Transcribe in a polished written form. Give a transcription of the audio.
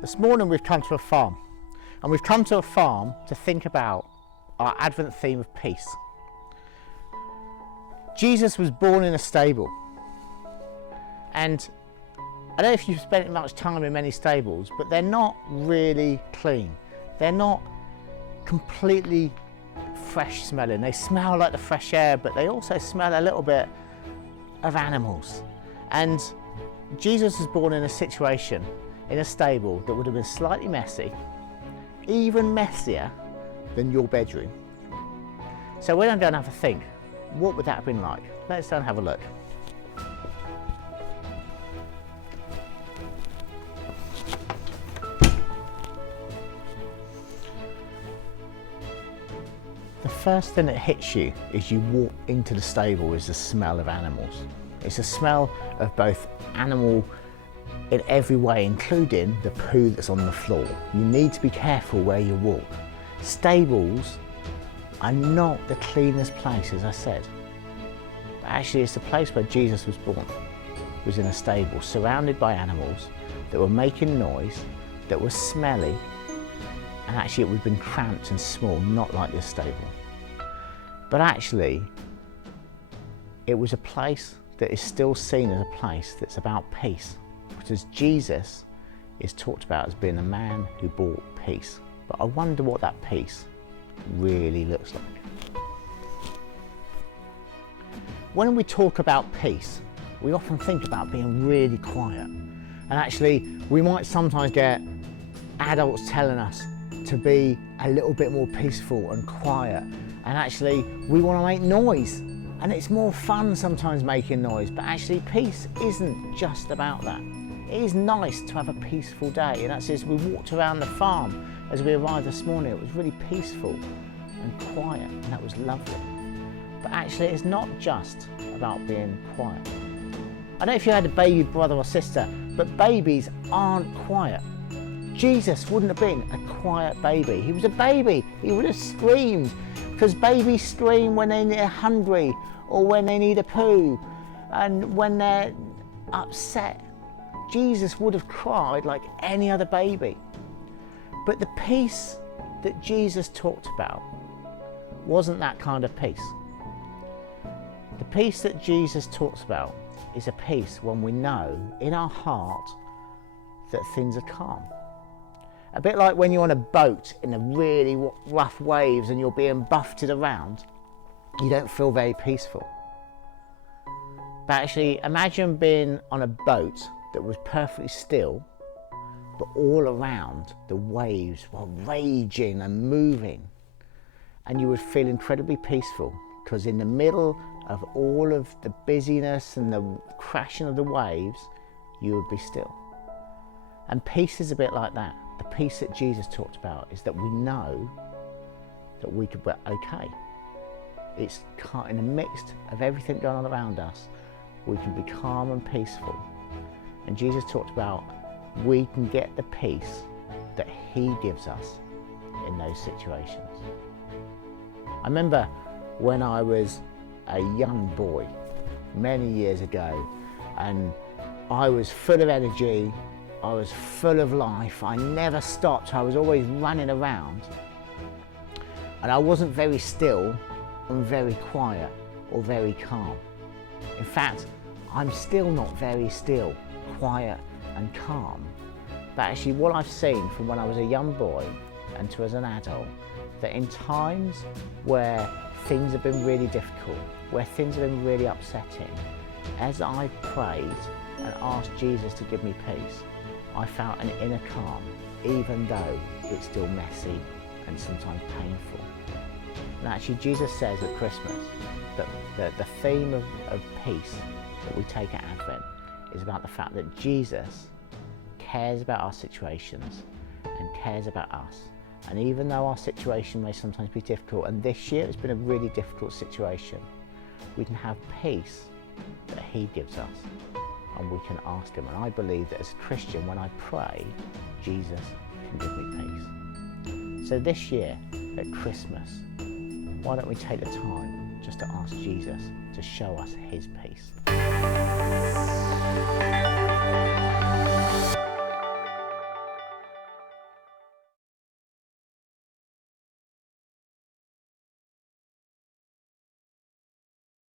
This morning we've come to a farm, and we've come to a farm to think about our Advent theme of peace. Jesus was born in a stable, and I don't know if you've spent much time in many stables, but they're not really clean. They're not completely fresh smelling. They smell like the fresh air, but they also smell a little bit of animals. And Jesus was born in a situation, in a stable, that would have been slightly messy, even messier than your bedroom. So we're going to go and have a think. What would that have been like? Let's go and have a look. The first thing that hits you as you walk into the stable is the smell of animals. It's a smell of both animal in every way, including the poo that's on the floor. You need to be careful where you walk. Stables are not the cleanest place, as I said. But actually it's the place where Jesus was born. He was in a stable, surrounded by animals that were making noise, that were smelly, and actually it would have been cramped and small, not like this stable. But actually, it was a place that is still seen as a place that's about peace, because Jesus is talked about as being a man who brought peace. But I wonder what that peace really looks like. When we talk about peace, we often think about being really quiet. And actually, we might sometimes get adults telling us to be a little bit more peaceful and quiet. And actually, we want to make noise. And it's more fun sometimes making noise, but actually peace isn't just about that. It is nice to have a peaceful day, and that's as we walked around the farm as we arrived this morning. It was really peaceful and quiet, and that was lovely. But actually it's not just about being quiet. I don't know if you had a baby brother or sister, but babies aren't quiet. Jesus wouldn't have been a quiet baby. He was a baby. He would have screamed, because babies scream when they're hungry or when they need a poo and when they're upset. Jesus would have cried like any other baby. But the peace that Jesus talked about wasn't that kind of peace. The peace that Jesus talks about is a peace when we know in our heart that things are calm. A bit like when you're on a boat in the really rough waves and you're being buffeted around, you don't feel very peaceful. But actually, imagine being on a boat that was perfectly still, but all around the waves were raging and moving, and you would feel incredibly peaceful, because in the middle of all of the busyness and the crashing of the waves, you would be still. And peace is a bit like that. The peace that Jesus talked about is that we know that we're okay. It's in the midst of everything going on around us, we can be calm and peaceful. And Jesus talked about we can get the peace that he gives us in those situations. I remember when I was a young boy many years ago, and I was full of energy, I was full of life, I never stopped, I was always running around, and I wasn't very still and very quiet or very calm. In fact, I'm still not very still, quiet and calm. But actually what I've seen from when I was a young boy and to as an adult, that in times where things have been really difficult, where things have been really upsetting, as I've prayed and asked Jesus to give me peace, I felt an inner calm, even though it's still messy and sometimes painful. And actually Jesus says at Christmas that the theme of peace that we take at Advent is about the fact that Jesus cares about our situations and cares about us. And even though our situation may sometimes be difficult, and this year it's been a really difficult situation, we can have peace that he gives us, and we can ask him. And I believe that as a Christian, when I pray, Jesus can give me peace. So this year at Christmas, why don't we take the time just to ask Jesus to show us his peace.